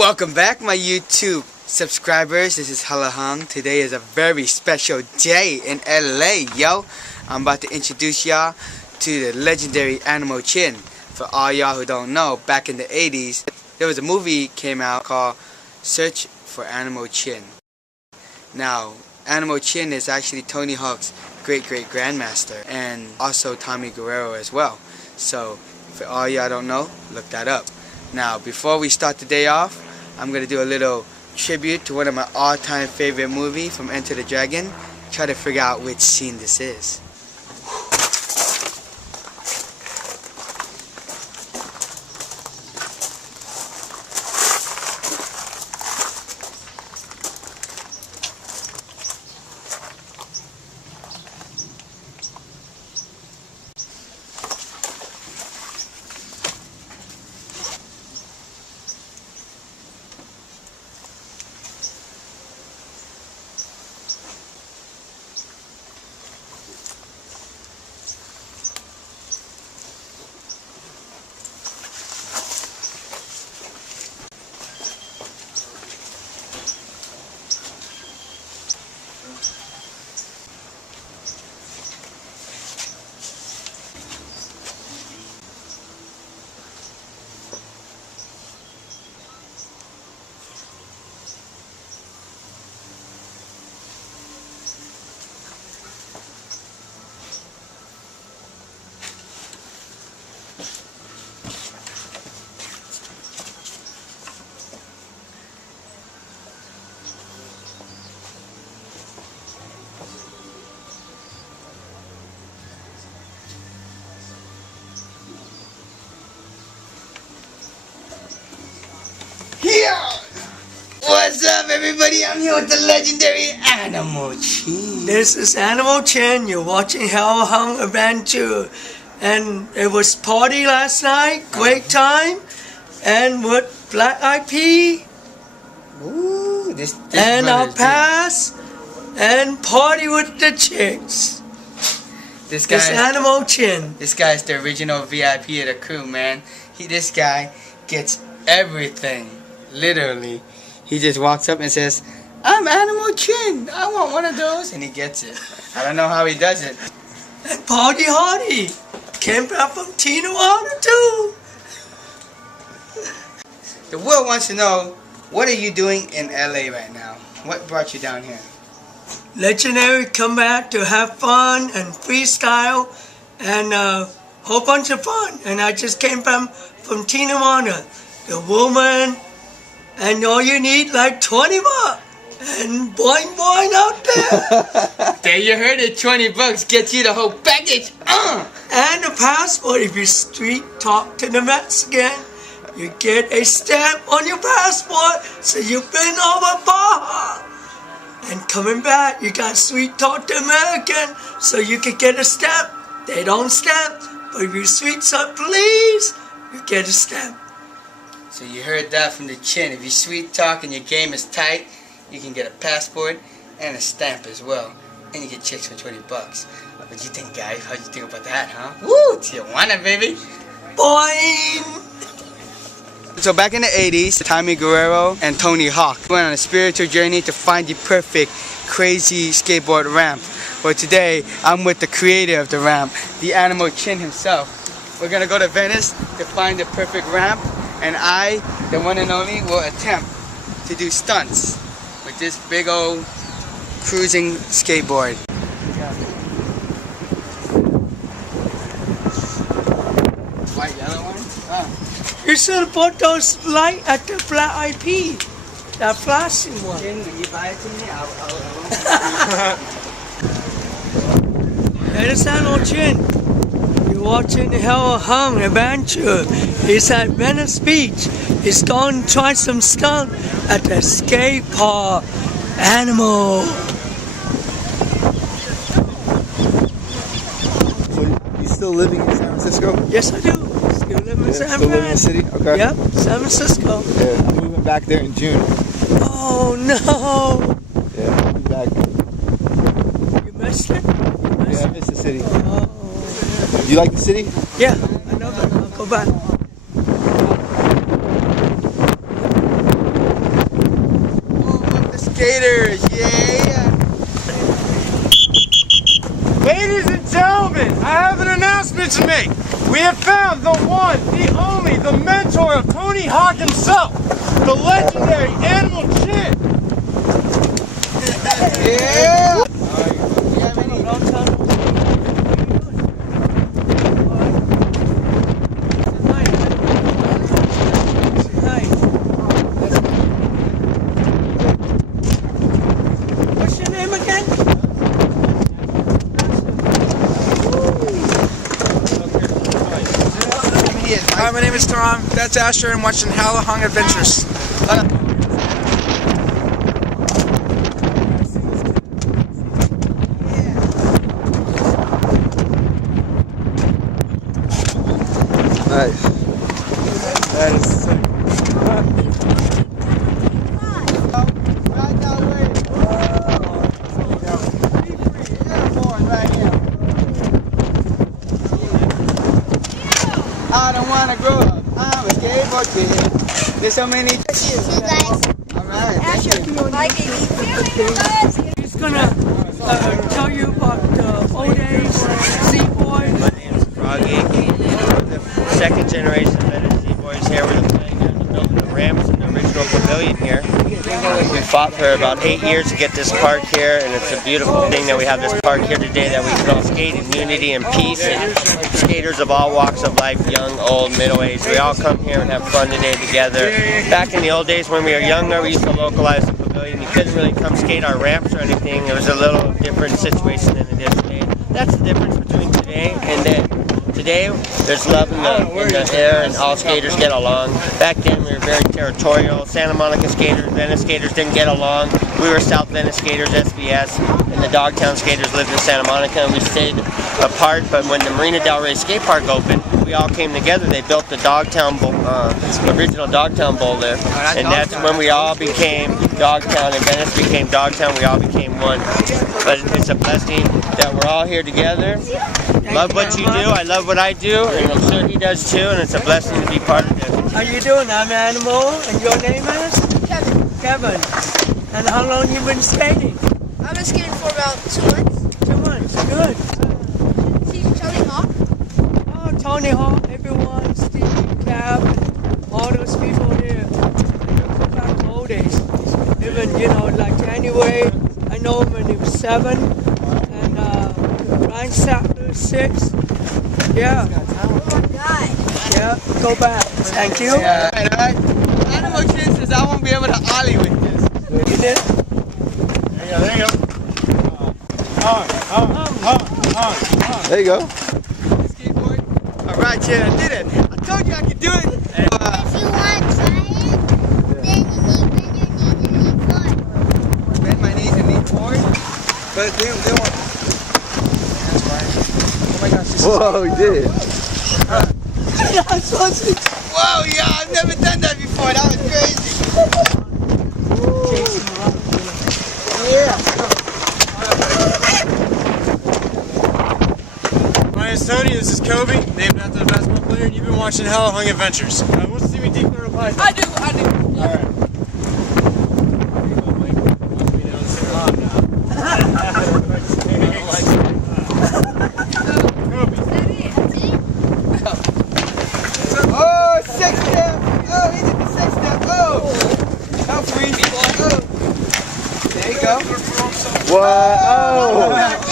Welcome back, my YouTube subscribers. This is Hella Hung. Today is a very special day in LA, yo. I'm about to introduce y'all to the legendary Animal Chin. For all y'all who don't know, back in the 80s, there was a movie came out called Search for Animal Chin. Now, Animal Chin is actually Tony Hawk's great-great-grandmaster and also Tommy Guerrero as well. So, for all y'all don't know, look that up. Now, before we start the day off, I'm going to do a little tribute to one of my all-time favorite movies from Enter the Dragon. Try to figure out which scene this is. What's up, everybody? I'm here with the legendary Animal Chin. This is Animal Chin. You're watching Hell Hung Adventure. And it was party last night. Great time. And with Black Eyed Peas. Ooh, this and our pass. And party with the chicks. This guy is Animal Chin. This guy's the original VIP of the crew, man. This guy gets everything. Literally. He just walks up and says, "I'm Animal Chin. I want one of those." And he gets it. I don't know how he does it. And Party Hardy came back from Tijuana too. The world wants to know, what are you doing in LA right now? What brought you down here? Legendary come back to have fun and freestyle and a whole bunch of fun. And I just came from Tijuana. The woman. And all you need like 20 bucks. And boing boing out there. There you heard it, 20 bucks gets you the whole package. And a passport. If you street talk to the Mexican, you get a stamp on your passport. So you've been over Baja. And coming back, you got sweet talk to American. So you could get a stamp. They don't stamp. But if you sweet talk please, you get a stamp. So you heard that from the Chin. If you sweet talk and your game is tight, you can get a passport and a stamp as well. And you get chicks for 20 bucks. What do you think, guys? How do you think about that, huh? Woo! Tijuana, baby! Boing! So back in the 80s, Tommy Guerrero and Tony Hawk went on a spiritual journey to find the perfect, crazy skateboard ramp. Well, today, I'm with the creator of the ramp, the Animal Chin himself. We're gonna go to Venice to find the perfect ramp. And I, the one and only, will attempt to do stunts with this big old cruising skateboard. White, yellow one? Oh. You should have bought those lights at the Black Eyed Peas. That flashing one. Chin, when you buy it to me, That is Animal Chin. You're watching Hell Hung Adventure. He's at Venice Beach. He's going to try some stunt at the skate park. Animal. So you still living in San Francisco? Yes, I do. Still living in San Still living in the city? Okay. Yep, San Francisco. Yeah, I'm moving back there in June. Oh no. Yeah, I'll be back. You missed it? Yeah, I miss the city. Oh. Do you like the city? Yeah, I know that. I'll go back. skaters, yeah! Ladies and gentlemen, I have an announcement to make. We have found the one, the only, the mentor of Tony Hawk himself, the legendary Animal Chin. Yeah! What's your name again? Hi, my name is Tom. That's Asher. I'm watching Hallahong Adventures. Nice. That is sick. Right that way. Airborne right here. I don't wanna grow up. I'm a skateboard kid. There's so many. Alright. He's gonna tell you about the old days, Z-Boys. My name is Froggy. We're the second generation of Venice Z-Boys here. We're the pioneers of building the ramps in the original pavilion here. We fought for about 8 years to get this park here, and it's a beautiful thing that we have this park here today that we can all skate in unity and peace. And skaters of all walks of life, young, old, middle-aged, we all come here and have fun today together. Back in the old days when we were younger, we used to localize the pavilion. You couldn't really come skate our ramps or anything. It was a little different situation than it is today. That's the difference between today and then. Today, there's love in the air and all skaters get along. Back then, we were very territorial. Santa Monica skaters, Venice skaters didn't get along. We were South Venice skaters, SBS, and the Dogtown skaters lived in Santa Monica, and we stayed apart. But when the Marina Del Rey skate park opened, we all came together. They built the Dogtown Bowl, original Dogtown Bowl there, and that's when we all became Dogtown, and Venice became Dogtown. We all became one. But it's a blessing that we're all here together. Love what you do. I love what I do, and I'm sure he does too. And it's a blessing to be part of this. How you doing? I'm Animal, and your name is? Kevin. Kevin. And how long you been skating? I've been skating for about 2 months. 2 months. Good. See Tony Hawk? Oh, Tony Hawk, everyone, Steve, Cab, all those people there. Go back to old days. Even, like January, I know him when he was 7, and Ryan Sattler 6. Yeah. Oh my god. Yeah, go back. Thank you. Yeah, alright. Animal Chin says I won't be able to ollie with this. You did? There you go. There you go. Skateboard. Alright, Chin, I did it. I told you I could do it. If you want to try it, then you need foot. Bend my knees and lean forward. But they want. Oh my gosh, this is Whoa, he did it. Whoa, yeah, I've never done that before. That was crazy. Yeah. My name is Tony, this is Kobe, named after the basketball player, and you've been watching Hallahong Adventures. What's the CBT clear reply? I do. Alright. Oh, 6-step. Oh, he did the 6-step. Oh. Oh, free. Oh. There you go. What? Oh.